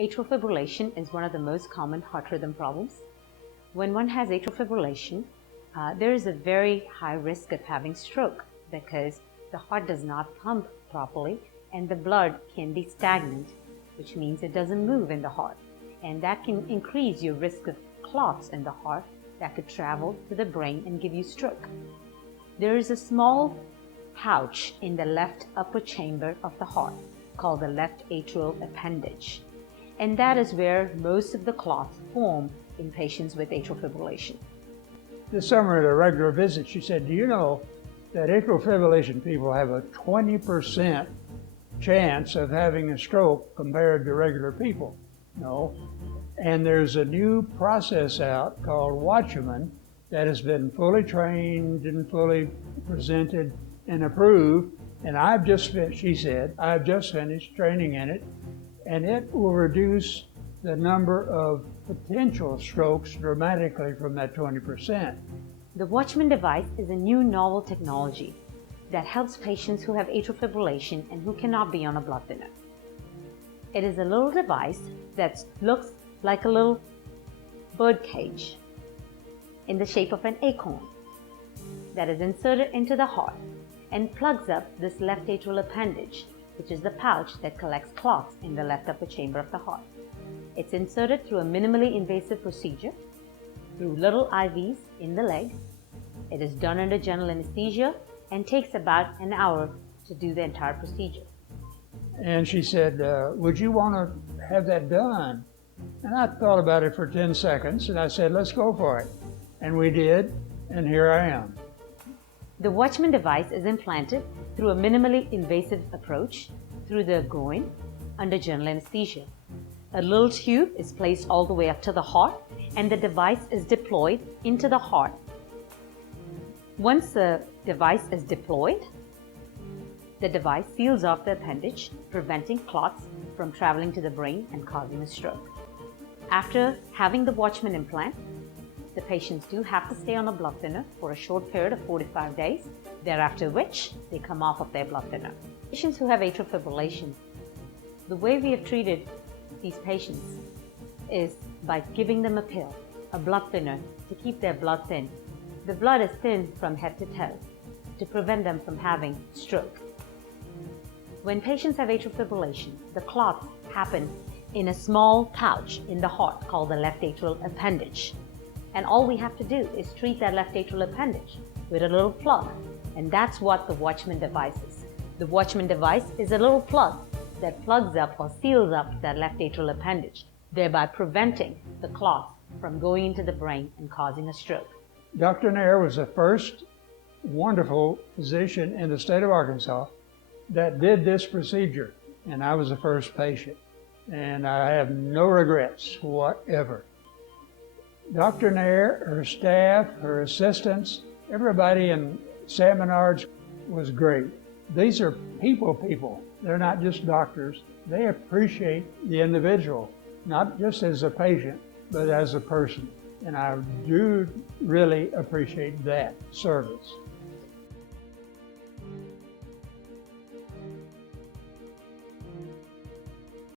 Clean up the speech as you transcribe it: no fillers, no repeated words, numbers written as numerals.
Atrial fibrillation is one of the most common heart rhythm problems. When one has atrial fibrillation, there is a very high risk of having stroke because the heart does not pump properly and the blood can be stagnant, which means it doesn't move in the heart. And that can increase your risk of clots in the heart that could travel to the brain and give you stroke. There is a small pouch in the left upper chamber of the heart called the left atrial appendage. And that is where most of the clots form in patients with atrial fibrillation. This summer at a regular visit, she said, do you know that atrial fibrillation people have a 20% chance of having a stroke compared to regular people? No. And there's a new process out called Watchman that has been fully trained and fully presented and approved. And she said, I've just finished training in it, and it will reduce the number of potential strokes dramatically from that 20%. The Watchman device is a new novel technology that helps patients who have atrial fibrillation and who cannot be on a blood thinner. It is a little device that looks like a little bird cage in the shape of an acorn that is inserted into the heart and plugs up this left atrial appendage, which is the pouch that collects clots in the left upper chamber of the heart. It's inserted through a minimally invasive procedure through little IVs in the leg. It is done under general anesthesia and takes about an hour to do the entire procedure. And she said, would you want to have that done? And I thought about it for 10 seconds and I said, let's go for it. And we did, and here I am. The Watchman device is implanted through a minimally invasive approach through the groin under general anesthesia. A little tube is placed all the way up to the heart and the device is deployed into the heart. Once the device is deployed, the device seals off the appendage, preventing clots from traveling to the brain and causing a stroke. After having the Watchman implant, the patients do have to stay on a blood thinner for a short period of 45 days, thereafter which they come off of their blood thinner. Patients who have atrial fibrillation, the way we have treated these patients is by giving them a pill, a blood thinner, to keep their blood thin. The blood is thin from head to toe to prevent them from having stroke. When patients have atrial fibrillation, the clots happen in a small pouch in the heart called the left atrial appendage. And all we have to do is treat that left atrial appendage with a little plug. And that's what the Watchman device is. The Watchman device is a little plug that plugs up or seals up that left atrial appendage, thereby preventing the clots from going into the brain and causing a stroke. Dr. Nair was the first wonderful physician in the state of Arkansas that did this procedure, and I was the first patient, and I have no regrets whatever. Dr. Nair, her staff, her assistants, everybody in Sam Menard's was great. These are people. They're not just doctors. They appreciate the individual, not just as a patient, but as a person. And I do really appreciate that service.